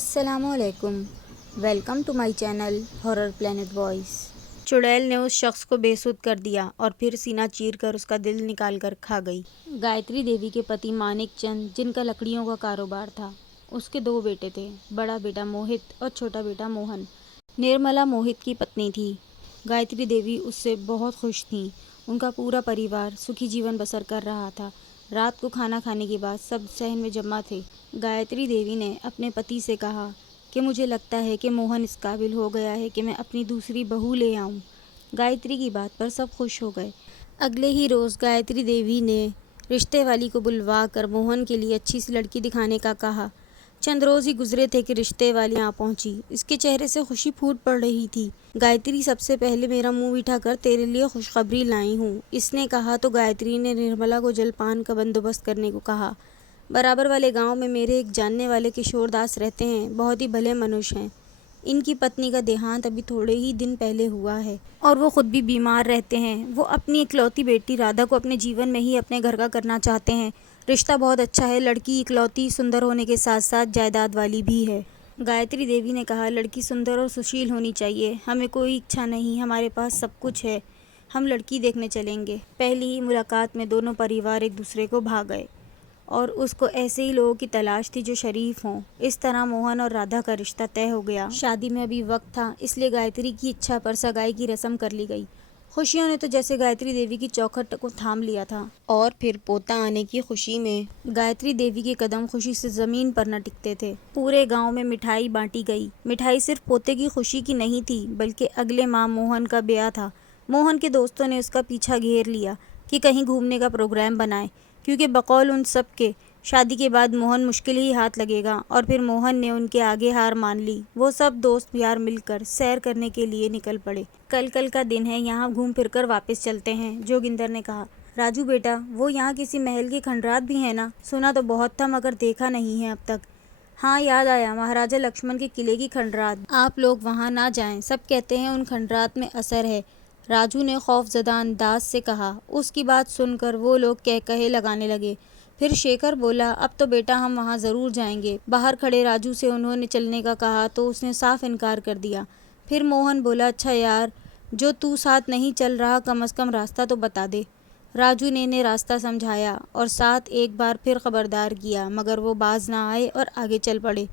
अस्सलामुअलैकुम। Welcome to my channel horror planet voice. चुड़ैल ने उस शख्स को बेसुध कर दिया और फिर सीना चीर कर उसका दिल निकाल कर खा गई। गायत्री देवी के पति मानिक चंद, जिनका लकड़ियों का कारोबार था, उसके दो बेटे थे, बड़ा बेटा मोहित और छोटा बेटा मोहन। निर्मला मोहित की पत्नी थी। गायत्री देवी उससे बहुत खुश थीं। उनका पूरा परिवार सुखी जीवन बसर कर रहा था। रात को खाना खाने के बाद सब सहन में जमा थे। गायत्री देवी ने अपने पति से कहा कि मुझे लगता है कि मोहन इस काबिल हो गया है कि मैं अपनी दूसरी बहू ले आऊं। गायत्री की बात पर सब खुश हो गए। अगले ही रोज़ गायत्री देवी ने रिश्ते वाली को बुलवा कर मोहन के लिए अच्छी सी लड़की दिखाने का कहा। चंद रोज़ ही गुजरे थे कि रिश्ते वाली यहाँ पहुँची। इसके चेहरे से खुशी फूट पड़ रही थी। गायत्री, सबसे पहले मेरा मुंह मीठा कर तेरे लिए खुशखबरी लाई हूँ, इसने कहा तो गायत्री ने निर्मला को जलपान का बंदोबस्त करने को कहा। बराबर वाले गांव में मेरे एक जानने वाले किशोर दास रहते हैं, बहुत ही भले मनुष्य हैं। इनकी पत्नी का देहांत अभी थोड़े ही दिन पहले हुआ है और वो खुद भी बीमार रहते हैं। वो अपनी इकलौती बेटी राधा को अपने जीवन में ही अपने घर का करना चाहते हैं। रिश्ता बहुत अच्छा है। लड़की इकलौती सुंदर होने के साथ साथ जायदाद वाली भी है। गायत्री देवी ने कहा, लड़की सुंदर और सुशील होनी चाहिए। हमें कोई इच्छा नहीं, हमारे पास सब कुछ है। हम लड़की देखने चलेंगे। पहली ही मुलाकात में दोनों परिवार एक दूसरे को भाग गए और उसको ऐसे ही लोगों की तलाश थी जो शरीफ हों। इस तरह मोहन और राधा का रिश्ता तय हो गया। शादी में अभी वक्त था, इसलिए गायत्री की इच्छा पर सगाई की रस्म कर ली गई। खुशियों ने तो जैसे गायत्री देवी की चौखट को थाम लिया था और फिर पोता आने की खुशी में गायत्री देवी के कदम खुशी से जमीन पर न टिकते थे। पूरे गांव में मिठाई बांटी गई। मिठाई सिर्फ पोते की खुशी की नहीं थी, बल्कि अगले माह मोहन का ब्याह था। मोहन के दोस्तों ने उसका पीछा घेर लिया कि कहीं घूमने का प्रोग्राम बनाए, क्योंकि बकौल उन सब के शादी के बाद मोहन मुश्किल ही हाथ लगेगा। और फिर मोहन ने उनके आगे हार मान ली। वो सब दोस्त यार मिलकर सैर करने के लिए निकल पड़े। कल का दिन है, यहाँ घूम फिर कर वापस चलते हैं, जोगिंदर ने कहा। राजू बेटा, वो यहाँ किसी महल की खंडरात भी है ना? सुना तो बहुत था मगर देखा नहीं है अब तक। हाँ, याद आया, महाराजा लक्ष्मण के किले की खंडरात। आप लोग वहाँ ना जाएं, सब कहते हैं उन खंडरात में असर है, राजू ने खौफजदा अंदाज से कहा। उसकी बात सुनकर वो लोग कह कहे लगाने लगे। फिर शेखर बोला, अब तो बेटा हम वहाँ ज़रूर जाएंगे। बाहर खड़े राजू से उन्होंने चलने का कहा तो उसने साफ इनकार कर दिया। फिर मोहन बोला, अच्छा यार, जो तू साथ नहीं चल रहा, कम अज़ कम रास्ता तो बता दे। राजू ने इन्हें रास्ता समझाया और साथ एक बार फिर खबरदार किया, मगर वो बाज ना आए और आगे चल पड़े।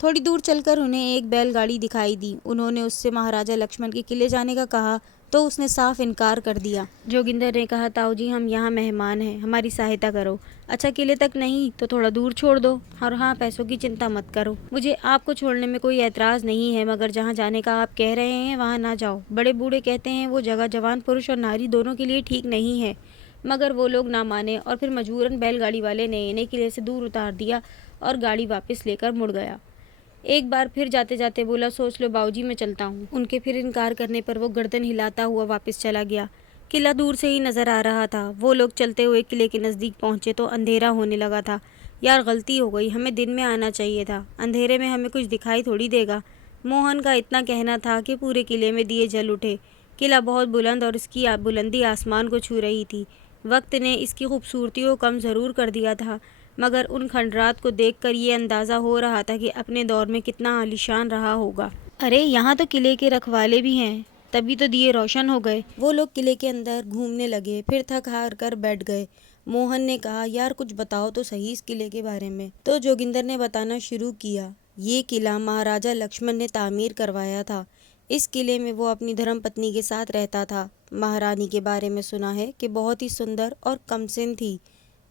थोड़ी दूर चलकर उन्हें एक बैलगाड़ी दिखाई दी। उन्होंने उससे महाराजा लक्ष्मण के किले जाने का कहा तो उसने साफ इनकार कर दिया। जोगिंदर ने कहा, ताऊ जी, हम यहाँ मेहमान हैं, हमारी सहायता करो। अच्छा, किले तक नहीं तो थोड़ा दूर छोड़ दो। और हाँ, पैसों की चिंता मत करो। मुझे आपको छोड़ने में कोई एतराज़ नहीं है, मगर जहाँ जाने का आप कह रहे हैं वहाँ ना जाओ। बड़े बूढ़े कहते हैं वो जगह जवान पुरुष और नारी दोनों के लिए ठीक नहीं है। मगर वो लोग ना माने और फिर मजबूरन बैलगाड़ी वाले ने इन्हें किले से दूर उतार दिया और गाड़ी वापस लेकर मुड़ गया। एक बार फिर जाते जाते बोला, सोच लो बाबूजी, मैं चलता हूँ। उनके फिर इनकार करने पर वो गर्दन हिलाता हुआ वापस चला गया। किला दूर से ही नजर आ रहा था। वो लोग चलते हुए किले के नज़दीक पहुँचे तो अंधेरा होने लगा था। यार, गलती हो गई, हमें दिन में आना चाहिए था, अंधेरे में हमें कुछ दिखाई थोड़ी देगा। मोहन का इतना कहना था कि पूरे किले में दिए जल उठे। किला बहुत बुलंद और इसकी बुलंदी आसमान को छू रही थी। वक्त ने इसकी खूबसूरती को कम ज़रूर कर दिया था, मगर उन खंडरात को देखकर ये अंदाज़ा हो रहा था कि अपने दौर में कितना आलीशान रहा होगा। अरे, यहाँ तो किले के रखवाले भी हैं, तभी तो दिए रोशन हो गए। वो लोग किले के अंदर घूमने लगे, फिर थक हार कर बैठ गए। मोहन ने कहा, यार कुछ बताओ तो सही इस किले के बारे में। तो जोगिंदर ने बताना शुरू किया। ये किला महाराजा लक्ष्मण ने तामीर करवाया था। इस किले में वो अपनी धर्मपत्नी के साथ रहता था। महारानी के बारे में सुना है कि बहुत ही सुंदर और कमसिन थी।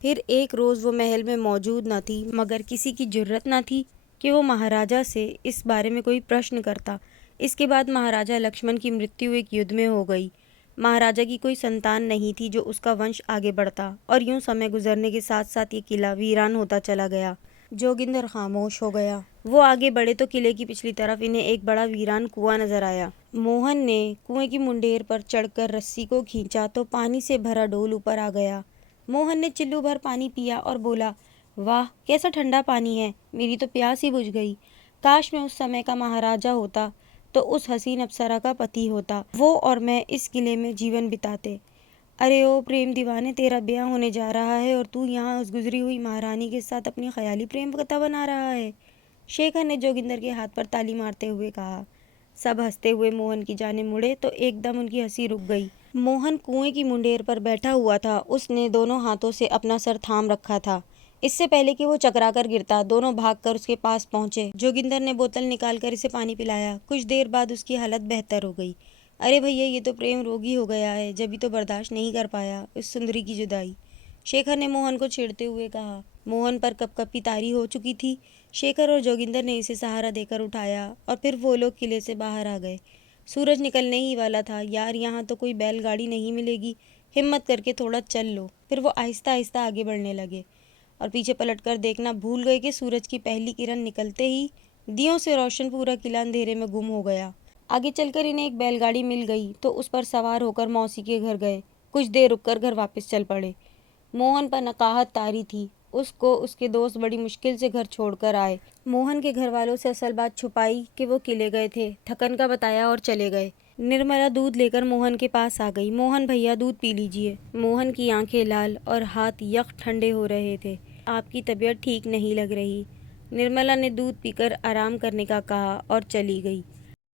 फिर एक रोज़ वो महल में मौजूद न थी, मगर किसी की जुर्रत न थी कि वो महाराजा से इस बारे में कोई प्रश्न करता। इसके बाद महाराजा लक्ष्मण की मृत्यु एक युद्ध में हो गई। महाराजा की कोई संतान नहीं थी जो उसका वंश आगे बढ़ता, और यूं समय गुजरने के साथ साथ ये किला वीरान होता चला गया। जोगिंदर खामोश हो गया। वो आगे बढ़े तो किले की पिछली तरफ इन्हें एक बड़ा वीरान कुआं नजर आया। मोहन ने कुएं की मुंडेर पर चढ़कर रस्सी को खींचा तो पानी से भरा डोल ऊपर आ गया। मोहन ने चिल्लू भर पानी पिया और बोला, वाह, कैसा ठंडा पानी है, मेरी तो प्यास ही बुझ गई। काश मैं उस समय का महाराजा होता तो उस हसीन अप्सरा का पति होता। वो और मैं इस किले में जीवन बिताते। अरे ओ प्रेम दीवाने, तेरा ब्याह होने जा रहा है और तू यहाँ उस गुजरी हुई महारानी के साथ अपनी ख्याली प्रेम कथा बना रहा है। शेखर ने जोगिंदर के हाथ पर ताली मारते हुए कहा। सब हंसते हुए मोहन की जाने मुड़े तो एकदम उनकी हंसी रुक गई। मोहन कुएं की मुंडेर पर बैठा हुआ था। उसने दोनों हाथों से अपना सर थाम रखा था। इससे पहले कि वो चकरा कर गिरता, दोनों भागकर उसके पास पहुंचे। जोगिंदर ने बोतल निकालकर इसे पानी पिलाया। कुछ देर बाद उसकी हालत बेहतर हो गई। अरे भैया, ये तो प्रेम रोगी हो गया है, जब तो बर्दाश्त नहीं कर पाया इस सुंदरी की जुदाई, शेखर ने मोहन को छेड़ते हुए कहा। मोहन पर कपकपी तारी हो चुकी थी। शेखर और जोगिंदर ने इसे सहारा देकर उठाया और फिर वो लोग किले से बाहर आ गए। सूरज निकलने ही वाला था। यार, यहाँ तो कोई बैलगाड़ी नहीं मिलेगी, हिम्मत करके थोड़ा चल लो। फिर वो आहिस्ता आहिस्ता आगे बढ़ने लगे और पीछे पलटकर देखना भूल गए कि सूरज की पहली किरण निकलते ही दियों से रोशन पूरा किला अंधेरे में गुम हो गया। आगे चलकर इन्हें एक बैलगाड़ी मिल गई तो उस पर सवार होकर मौसी के घर गए। कुछ देर रुककर घर वापस चल पड़े। मोहन पर नकाहत तारी थी। उसको उसके दोस्त बड़ी मुश्किल से घर छोड़कर आए। मोहन के घर वालों से असल बात छुपाई कि वो किले गए थे, थकन का बताया और चले गए। निर्मला दूध लेकर मोहन के पास आ गई। मोहन भैया, दूध पी लीजिए। मोहन की आंखें लाल और हाथ यख ठंडे हो रहे थे। आपकी तबीयत ठीक नहीं लग रही। निर्मला ने दूध पीकर आराम करने का कहा और चली गई।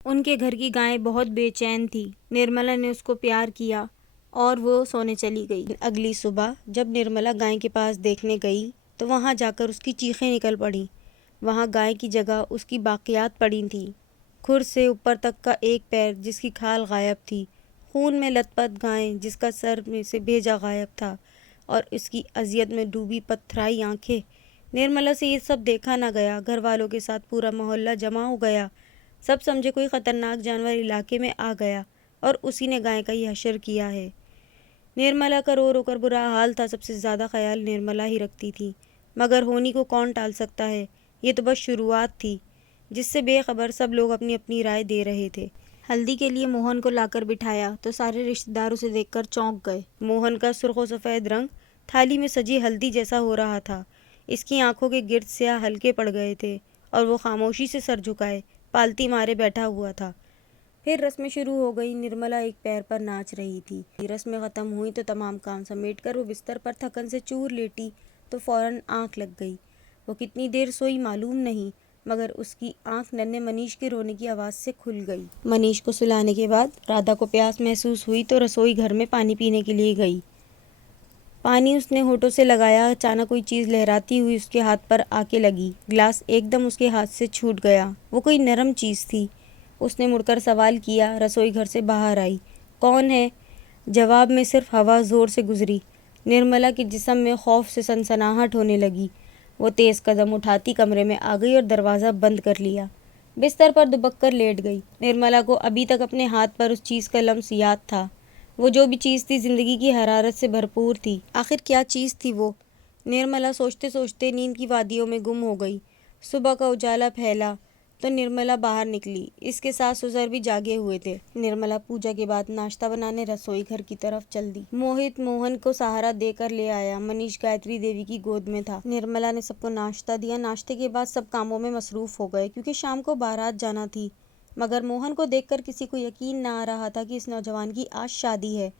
उनके घर की गाय बहुत बेचैन थी। निर्मला ने उसको प्यार किया और वो सोने चली गई। अगली सुबह जब निर्मला गाय के पास देखने गई तो वहाँ जाकर उसकी चीखें निकल पड़ी। वहाँ गाय की जगह उसकी बाकियात पड़ी थी। खुर से ऊपर तक का एक पैर जिसकी खाल गायब थी, खून में लथपथ गाय जिसका सर में से भेजा गायब था और उसकी अजियत में डूबी पथराई आंखें। निर्मला से ये सब देखा ना गया। घर वालों के साथ पूरा मोहल्ला जमा हो गया। सब समझे कोई खतरनाक जानवर इलाके में आ गया और उसी ने गाय का ये हशर किया है। निर्मला का रो रो कर बुरा हाल था। सबसे ज़्यादा ख्याल निर्मला ही रखती थी, मगर होनी को कौन टाल सकता है। ये तो बस शुरुआत थी जिससे बेखबर सब लोग अपनी अपनी राय दे रहे थे। हल्दी के लिए मोहन को लाकर बिठाया तो सारे रिश्तेदार उसे देखकर चौंक गए। मोहन का सुर्ख सफ़ेद रंग थाली में सजी हल्दी जैसा हो रहा था। इसकी आंखों के गिर्द स्याह हल्के पड़ गए थे और वो खामोशी से सर झुकाए पालती मारे बैठा हुआ था। फिर रस्में शुरू हो गई। निर्मला एक पैर पर नाच रही थी। रस्में ख़त्म हुई तो तमाम काम समेटकर वो बिस्तर पर थकन से चूर लेटी तो फौरन आंख लग गई। वो कितनी देर सोई मालूम नहीं, मगर उसकी आंख नन्हे मनीष के रोने की आवाज़ से खुल गई। मनीष को सुलाने के बाद राधा को प्यास महसूस हुई तो रसोई घर में पानी पीने के लिए गई। पानी उसने होठों से लगाया। अचानक कोई चीज़ लहराती हुई उसके हाथ पर आके लगी। ग्लास एकदम उसके हाथ से छूट गया। वो कोई नरम चीज़ थी। उसने मुड़कर सवाल किया। रसोई घर से बाहर आई। कौन है? जवाब में सिर्फ हवा ज़ोर से गुजरी। निर्मला के जिस्म में खौफ से सनसनाहट होने लगी। वो तेज़ कदम उठाती कमरे में आ गई और दरवाज़ा बंद कर लिया। बिस्तर पर दुबक कर लेट गई। निर्मला को अभी तक अपने हाथ पर उस चीज़ का लम्स याद था। वो जो भी चीज़ थी ज़िंदगी की हरारत से भरपूर थी। आखिर क्या चीज़ थी वो? निर्मला सोचते सोचते नींद की वादियों में गुम हो गई। सुबह का उजाला फैला तो निर्मला बाहर निकली। इसके सास ससुर भी जागे हुए थे। निर्मला पूजा के बाद नाश्ता बनाने रसोई घर की तरफ चल दी। मोहित मोहन को सहारा देकर ले आया। मनीष गायत्री देवी की गोद में था। निर्मला ने सबको नाश्ता दिया। नाश्ते के बाद सब कामों में मसरूफ हो गए क्योंकि शाम को बारात जाना थी। मगर मोहन को देखकर किसी को यकीन न आ रहा था कि इस नौजवान की आज शादी है।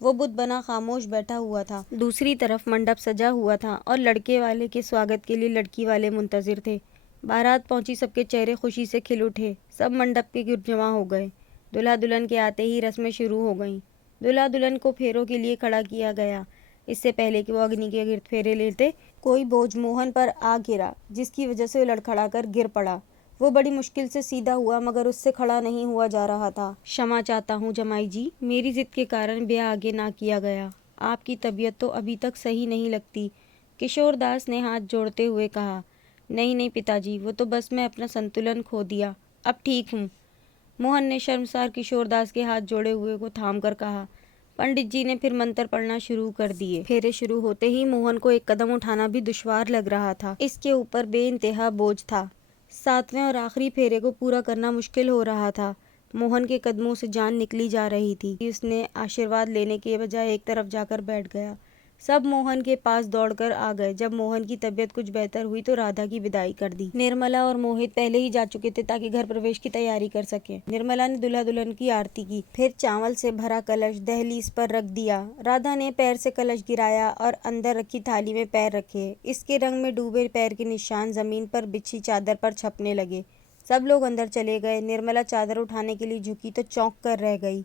वो बुत बना खामोश बैठा हुआ था। दूसरी तरफ मंडप सजा हुआ था और लड़के वाले के स्वागत के लिए लड़की वाले मुंतजिर थे। बारात पहुंची। सबके चेहरे खुशी से खिल उठे। सब मंडप के गिर्द जमा हो गए। दूल्हा दुल्हन के आते ही रस्में शुरू हो गईं। दूल्हा दुल्हन को फेरों के लिए खड़ा किया गया। इससे पहले कि वो अग्नि के गिर्द फेरे लेते, कोई बोझ मोहन पर आ गिरा जिसकी वजह से वो लड़खड़ाकर गिर पड़ा। वो बड़ी मुश्किल से सीधा हुआ मगर उससे खड़ा नहीं हुआ जा रहा था। क्षमा चाहता हूँ जमाई जी, मेरी जिद के कारण ब्याह आगे ना किया गया। आपकी तबीयत तो अभी तक सही नहीं लगती, किशोर दास ने हाथ जोड़ते हुए कहा। नहीं नहीं पिताजी, वो तो बस मैं अपना संतुलन खो दिया, अब ठीक हूँ। मोहन ने शर्मसार किशोर दास के हाथ जोड़े हुए को थाम कर कहा। पंडित जी ने फिर मंत्र पढ़ना शुरू कर दिए। फेरे शुरू होते ही मोहन को एक कदम उठाना भी दुश्वार लग रहा था। इसके ऊपर बेइंतहा बोझ था। 7वें और आखिरी फेरे को पूरा करना मुश्किल हो रहा था। मोहन के कदमों से जान निकली जा रही थी। उसने आशीर्वाद लेने के बजाय एक तरफ जाकर बैठ गया। सब मोहन के पास दौड़कर आ गए। जब मोहन की तबीयत कुछ बेहतर हुई तो राधा की विदाई कर दी। निर्मला और मोहित पहले ही जा चुके थे ताकि घर प्रवेश की तैयारी कर सके। निर्मला ने दूल्हा दुल्हन की आरती की, फिर चावल से भरा कलश दहलीज पर रख दिया। राधा ने पैर से कलश गिराया और अंदर रखी थाली में पैर रखे। इसके रंग में डूबे पैर के निशान जमीन पर बिछी चादर पर छपने लगे। सब लोग अंदर चले गए। निर्मला चादर उठाने के लिए झुकी तो चौंक कर रह गई।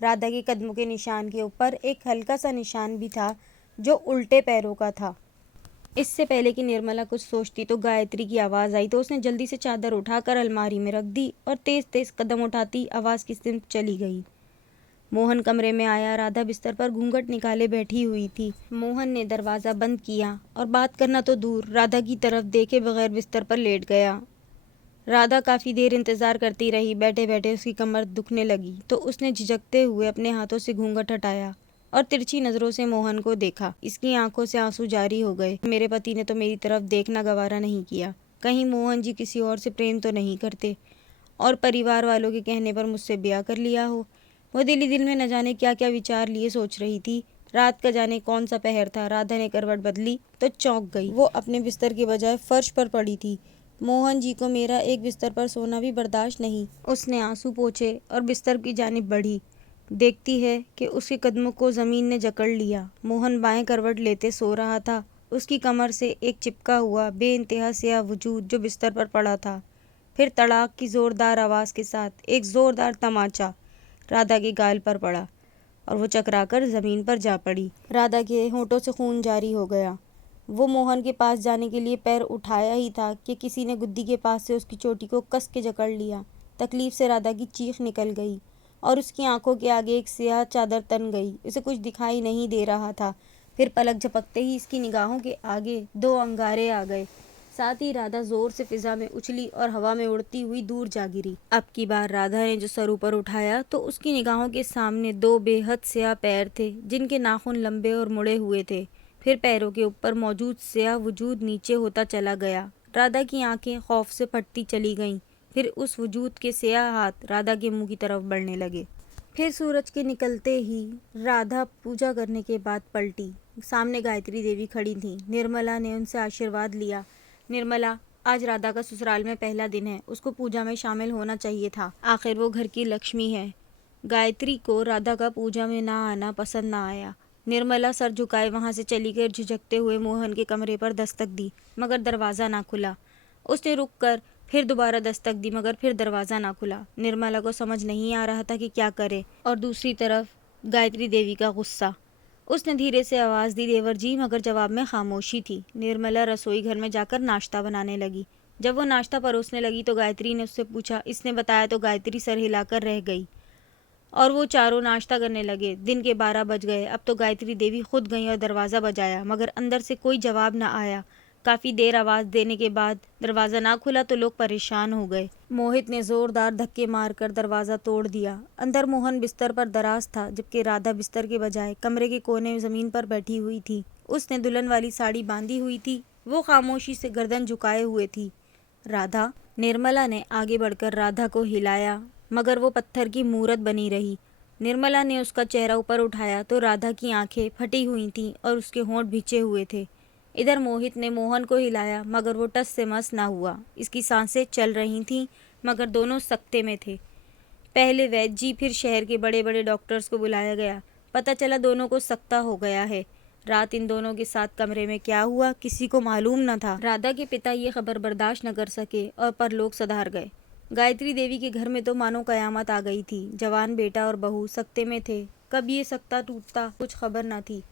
राधा के कदमों के निशान के ऊपर एक हल्का सा निशान भी था जो उल्टे पैरों का था। इससे पहले कि निर्मला कुछ सोचती तो गायत्री की आवाज़ आई तो उसने जल्दी से चादर उठाकर अलमारी में रख दी और तेज तेज कदम उठाती आवाज़ की सिमत चली गई। मोहन कमरे में आया। राधा बिस्तर पर घूंघट निकाले बैठी हुई थी। मोहन ने दरवाज़ा बंद किया और बात करना तो दूर राधा की तरफ देखे बगैर बिस्तर पर लेट गया। राधा काफ़ी देर इंतज़ार करती रही। बैठे बैठे उसकी कमर दुखने लगी तो उसने झिझकते हुए अपने हाथों से घूंघट हटाया और तिरछी नज़रों से मोहन को देखा। इसकी आंखों से आंसू जारी हो गए। मेरे पति ने तो मेरी तरफ देखना गवारा नहीं किया। कहीं मोहन जी किसी और से प्रेम तो नहीं करते और परिवार वालों के कहने पर मुझसे ब्याह कर लिया हो। वो दिल ही दिल में न जाने क्या क्या विचार लिए सोच रही थी। रात का जाने कौन सा पहर था। राधा ने करवट बदली तो चौंक गई। वो अपने बिस्तर के बजाय फर्श पर पड़ी थी। मोहन जी को मेरा एक बिस्तर पर सोना भी बर्दाश्त नहीं। उसने आंसू पोंछे और बिस्तर की जानिब बढ़ी। देखती है कि उसके कदमों को ज़मीन ने जकड़ लिया। मोहन बाएं करवट लेते सो रहा था। उसकी कमर से एक चिपका हुआ बेइंतहा स्याह वजूद जो बिस्तर पर पड़ा था। फिर तड़ाक की ज़ोरदार आवाज़ के साथ एक ज़ोरदार तमाचा राधा के गाल पर पड़ा और वो चकराकर ज़मीन पर जा पड़ी। राधा के होंठों से खून जारी हो गया। वो मोहन के पास जाने के लिए पैर उठाया ही था कि किसी ने गुद्दी के पास से उसकी चोटी को कस के जकड़ लिया। तकलीफ से राधा की चीख निकल गई और उसकी आंखों के आगे एक स्याह चादर तन गई। उसे कुछ दिखाई नहीं दे रहा था। फिर पलक झपकते ही इसकी निगाहों के आगे दो अंगारे आ गए। साथ ही राधा जोर से फिजा में उछली और हवा में उड़ती हुई दूर जा गिरी। अब की बार राधा ने जो सर ऊपर उठाया तो उसकी निगाहों के सामने दो बेहद स्याह पैर थे जिनके नाखून लंबे और मुड़े हुए थे। फिर पैरों के ऊपर मौजूद स्याह वजूद नीचे होता चला गया। राधा की आंखें खौफ से फटती चली गईं। फिर उस वजूद के स्याह हाथ राधा के मुंह की तरफ बढ़ने लगे। फिर सूरज के निकलते ही राधा पूजा करने के बाद पलटी। सामने गायत्री देवी खड़ी थी। निर्मला ने उनसे आशीर्वाद लिया। निर्मला, आज राधा का ससुराल में पहला दिन है। उसको पूजा में शामिल होना चाहिए था। आखिर वो घर की लक्ष्मी है। गायत्री को राधा का पूजा में ना आना पसंद ना आया। निर्मला सर झुकाए वहां से चली गई। झिझकते हुए मोहन के कमरे पर दस्तक दी मगर दरवाज़ा ना खुला। उसने रुक कर फिर दोबारा दस्तक दी मगर फिर दरवाज़ा ना खुला। निर्मला को समझ नहीं आ रहा था कि क्या करे। और दूसरी तरफ गायत्री देवी का गुस्सा। उसने धीरे से आवाज़ दी, देवर जी, मगर जवाब में खामोशी थी। निर्मला रसोई घर में जाकर नाश्ता बनाने लगी। जब वो नाश्ता परोसने लगी तो गायत्री ने उससे पूछा। इसने बताया तो गायत्री सर हिलाकर रह गई और वो चारों नाश्ता करने लगे। दिन के 12 बज गए। अब तो गायत्री देवी खुद गई और दरवाज़ा बजाया मगर अंदर से कोई जवाब न आया। काफ़ी देर आवाज़ देने के बाद दरवाज़ा ना खुला तो लोग परेशान हो गए। मोहित ने ज़ोरदार धक्के मारकर दरवाज़ा तोड़ दिया। अंदर मोहन बिस्तर पर दराज था जबकि राधा बिस्तर के बजाय कमरे के कोने में ज़मीन पर बैठी हुई थी। उसने दुल्हन वाली साड़ी बांधी हुई थी। वो खामोशी से गर्दन झुकाए हुए थी। राधा, निर्मला ने आगे बढ़कर राधा को हिलाया मगर वो पत्थर की मूरत बनी रही। निर्मला ने उसका चेहरा ऊपर उठाया तो राधा की आंखें फटी हुई थीं और उसके होंठ भिंचे हुए थे। इधर मोहित ने मोहन को हिलाया मगर वो टस से मस ना हुआ। इसकी सांसें चल रही थीं मगर दोनों सकते में थे। पहले वैद्य जी फिर शहर के बड़े बड़े डॉक्टर्स को बुलाया गया। पता चला दोनों को सकता हो गया है। रात इन दोनों के साथ कमरे में क्या हुआ किसी को मालूम न था। राधा के पिता ये खबर बर्दाश्त न कर सके और परलोक सधार गए। गायत्री देवी के घर में तो मानो कयामत आ गई थी। जवान बेटा और बहू सकते में थे। कब ये सकता टूटता कुछ खबर न थी।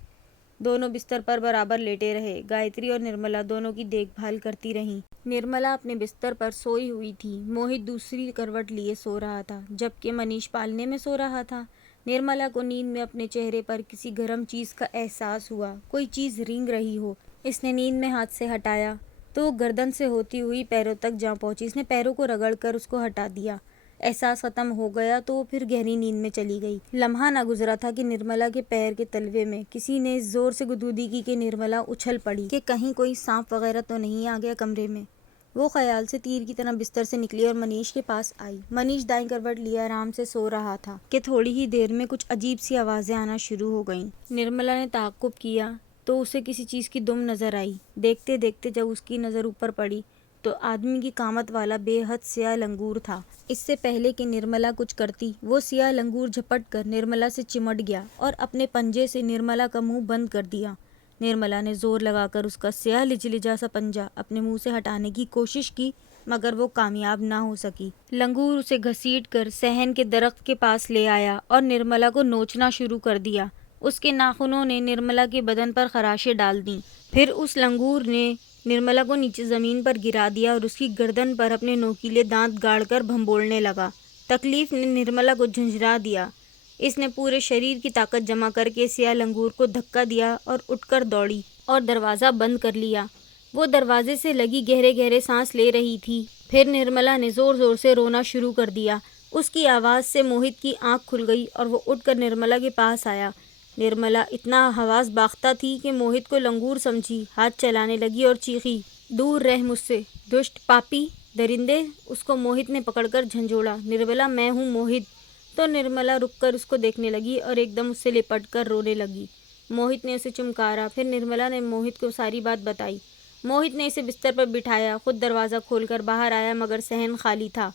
दोनों बिस्तर पर बराबर लेटे रहे। गायत्री और निर्मला दोनों की देखभाल करती रहीं। निर्मला अपने बिस्तर पर सोई हुई थी। मोहित दूसरी करवट लिए सो रहा था जबकि मनीष पालने में सो रहा था। निर्मला को नींद में अपने चेहरे पर किसी गर्म चीज़ का एहसास हुआ। कोई चीज़ रेंग रही हो। इसने नींद में हाथ से हटाया तो गर्दन से होती हुई पैरों तक जा पहुंची। इसने पैरों को रगड़कर उसको हटा दिया। एहसास खत्म हो गया तो वो फिर गहरी नींद में चली गई। लम्हा ना गुजरा था कि निर्मला के पैर के तलवे में किसी ने जोर से गुदगुदी की कि निर्मला उछल पड़ी कि कहीं कोई सांप वगैरह तो नहीं आ गया कमरे में। वो ख्याल से तीर की तरह बिस्तर से निकली और मनीष के पास आई। मनीष दाईं करवट लिए आराम से सो रहा था कि थोड़ी ही देर में कुछ अजीब सी आवाज़ें आना शुरू हो गईं। निर्मला ने ताक़ुब किया तो उसे किसी चीज़ की दुम नज़र आई। देखते देखते जब उसकी नज़र ऊपर पड़ी तो आदमी की कामत वाला बेहद सियाह लंगूर था। इससे पहले कि निर्मला कुछ करती, वो सियाह लंगूर झपट कर निर्मला से चिमट गया और अपने पंजे से निर्मला का मुंह बंद कर दिया। निर्मला ने जोर लगाकर उसका सियाह लिजलिजा सा पंजा अपने मुंह से हटाने की कोशिश की, मगर वो कामयाब ना हो सकी। लंगूर उसे घसीट कर सहन के दरख्त के पास ले आया और निर्मला को नोचना शुरू कर दिया। उसके नाखूनों ने निर्मला के बदन पर खराशें डाल दी। फिर उस लंगूर ने निर्मला को नीचे ज़मीन पर गिरा दिया और उसकी गर्दन पर अपने नोकीले दांत गाड़कर भंबोड़ने लगा। तकलीफ ने निर्मला को झंझरा दिया। इसने पूरे शरीर की ताकत जमा करके सियाह लंगूर को धक्का दिया और उठकर दौड़ी और दरवाज़ा बंद कर लिया। वो दरवाजे से लगी गहरे गहरे सांस ले रही थी। फिर निर्मला ने ज़ोर ज़ोर से रोना शुरू कर दिया। उसकी आवाज़ से मोहित की आंख खुल गई और वो उठकर निर्मला के पास आया। निर्मला इतना हवास बाख्ता थी कि मोहित को लंगूर समझी, हाथ चलाने लगी और चीखी, दूर रह मुझसे, दुष्ट पापी दरिंदे। उसको मोहित ने पकड़कर झंझोड़ा। निर्मला, मैं हूँ मोहित। तो निर्मला रुककर उसको देखने लगी और एकदम उससे लिपट कर रोने लगी। मोहित ने उसे चुमकारा। फिर निर्मला ने मोहित को सारी बात बताई। मोहित ने इसे बिस्तर पर बिठाया, खुद दरवाज़ा खोलकर बाहर आया, मगर सहन खाली था।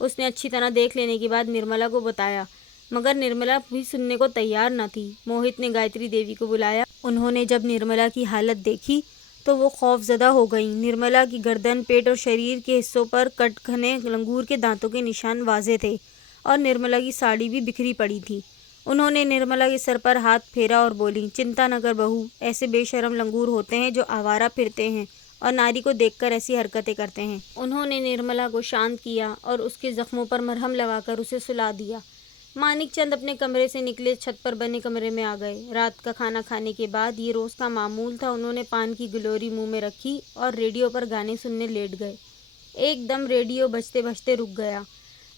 उसने अच्छी तरह देख लेने के बाद निर्मला को बताया, मगर निर्मला भी सुनने को तैयार न थी। मोहित ने गायत्री देवी को बुलाया। उन्होंने जब निर्मला की हालत देखी तो वो खौफजदा हो गईं। निर्मला की गर्दन, पेट और शरीर के हिस्सों पर कटखने लंगूर के दांतों के निशान वाज़े थे और निर्मला की साड़ी भी बिखरी पड़ी थी। उन्होंने निर्मला के सर पर हाथ फेरा और बोली, चिंता न कर बहू, ऐसे बेशरम लंगूर होते हैं जो आवारा फिरते हैं और नारी को देखकर ऐसी हरकतें करते हैं। उन्होंने निर्मला को शांत किया और उसके जख्मों पर मरहम लगाकर उसे सुला दिया। मानिक चंद अपने कमरे से निकले, छत पर बने कमरे में आ गए। रात का खाना खाने के बाद ये रोज़ का मामूल था। उन्होंने पान की गिलोरी मुंह में रखी और रेडियो पर गाने सुनने लेट गए। एकदम रेडियो बजते बजते रुक गया।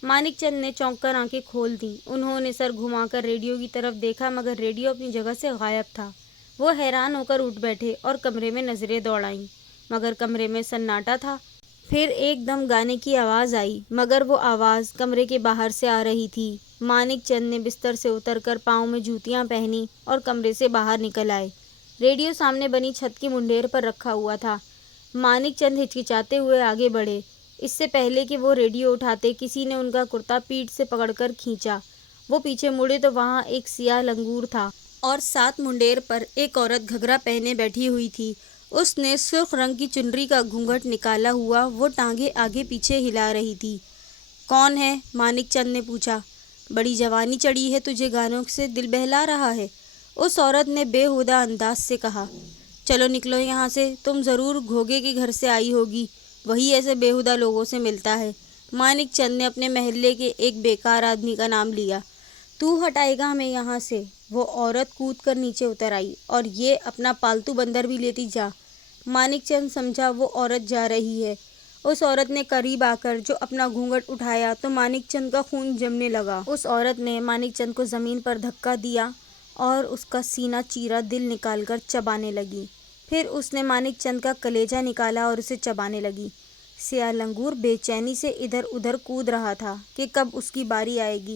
मानिक चंद ने चौंक कर आंखें खोल दी। उन्होंने सर घुमाकर रेडियो की तरफ देखा, मगर रेडियो अपनी जगह से गायब था। वो हैरान होकर उठ बैठे और कमरे में नज़रें दौड़ाईं, मगर कमरे में सन्नाटा था। फिर एकदम गाने की आवाज़ आई, मगर वो आवाज़ कमरे के बाहर से आ रही थी। मानिक चंद ने बिस्तर से उतरकर पाँव में जूतियां पहनी और कमरे से बाहर निकल आए। रेडियो सामने बनी छत की मुंडेर पर रखा हुआ था। मानिक चंद हिचकिचाते हुए आगे बढ़े। इससे पहले कि वो रेडियो उठाते, किसी ने उनका कुर्ता पीठ से पकड़कर खींचा। वो पीछे मुड़े तो वहाँ एक सियाह लंगूर था और साथ मुंडेर पर एक औरत घघरा पहने बैठी हुई थी। उसने सुर्ख रंग की चुनरी का घूंघट निकाला हुआ वो टांगे आगे पीछे हिला रही थी। कौन है? मानिक चंद ने पूछा। बड़ी जवानी चढ़ी है तुझे, गानों से दिल बहला रहा है, उस औरत ने बेहुदा अंदाज से कहा। चलो निकलो यहाँ से, तुम ज़रूर घोगे के घर से आई होगी, वही ऐसे बेहुदा लोगों से मिलता है। मानिक चंद ने अपने महल्ले के एक बेकार आदमी का नाम लिया। तू हटाएगा हमें यहाँ से? वो औरत कूद कर नीचे उतर आई। और ये अपना पालतू बंदर भी लेती जा। मानिक चंद समझा वो औरत जा रही है। उस औरत ने करीब आकर जो अपना घूंघट उठाया तो मानिक चंद का खून जमने लगा। उस औरत ने मानिक चंद को ज़मीन पर धक्का दिया और उसका सीना चीरा, दिल निकालकर चबाने लगी। फिर उसने मानिक चंद का कलेजा निकाला और उसे चबाने लगी। सियाह लंगूर बेचैनी से इधर उधर कूद रहा था कि कब उसकी बारी आएगी।